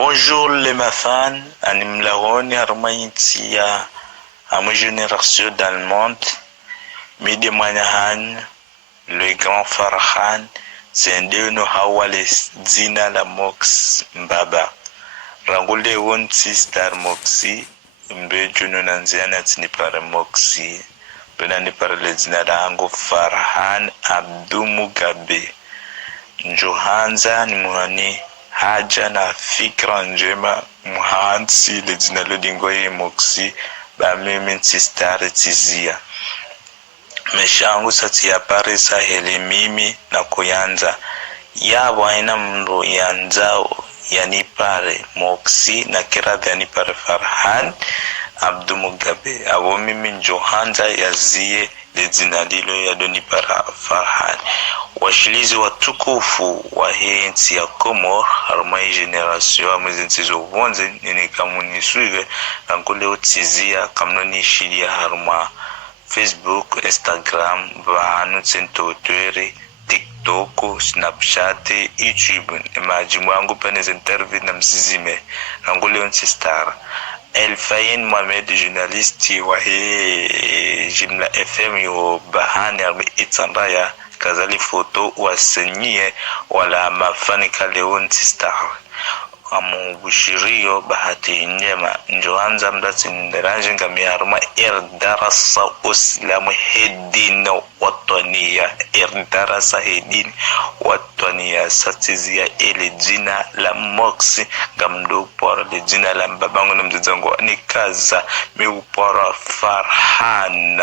Bonjour les mafans, animlahoni harmaïtia à ma génération dans le monde. Midi Manyahan, le grand Farhan, c'est un de nos hawales zina la mox mbaba. Rangule wonti star moxi, mbejuno nanziana tini para moxi. Benani para le zina rango Farhan Abdu Mugabe. Njohanza ni muhani haja na fikra njema muhansi le jina lodingoye moksi ba mimi tistare tizia meshangu sati ya parisa hele mimi na kuyanza yabo haina mndo yanzao yani pare moksi na kiradhi yani pare Farhan Abdu Mugabe abo mimi njohanza yazie le jina lilo ya doni para Farhan washilizi watukufu wa hii nchi ya Komor harumai generation amwezi nchi zovonze nini kamuni suive na kule utizia kamnoni shilia haruma Facebook, Instagram, vahanu tsento Twitter, TikTok, Snapchat, YouTube majimu yangu penez interview na msizime na kule nchi star Elfayin Mohamed journalisti wa hii Jimla FM yo bahani harumai itandaya kazali foto wasenyie wala mafanika leonti star amu bushirio bahati njema njoanza mdati nderaje ngami haruma darasa uslamu hedin watania darasa hedin watania satizia ile jina la moksi ngamdo pora le jina la babangu na mzangu ni kaza mi upora Farhan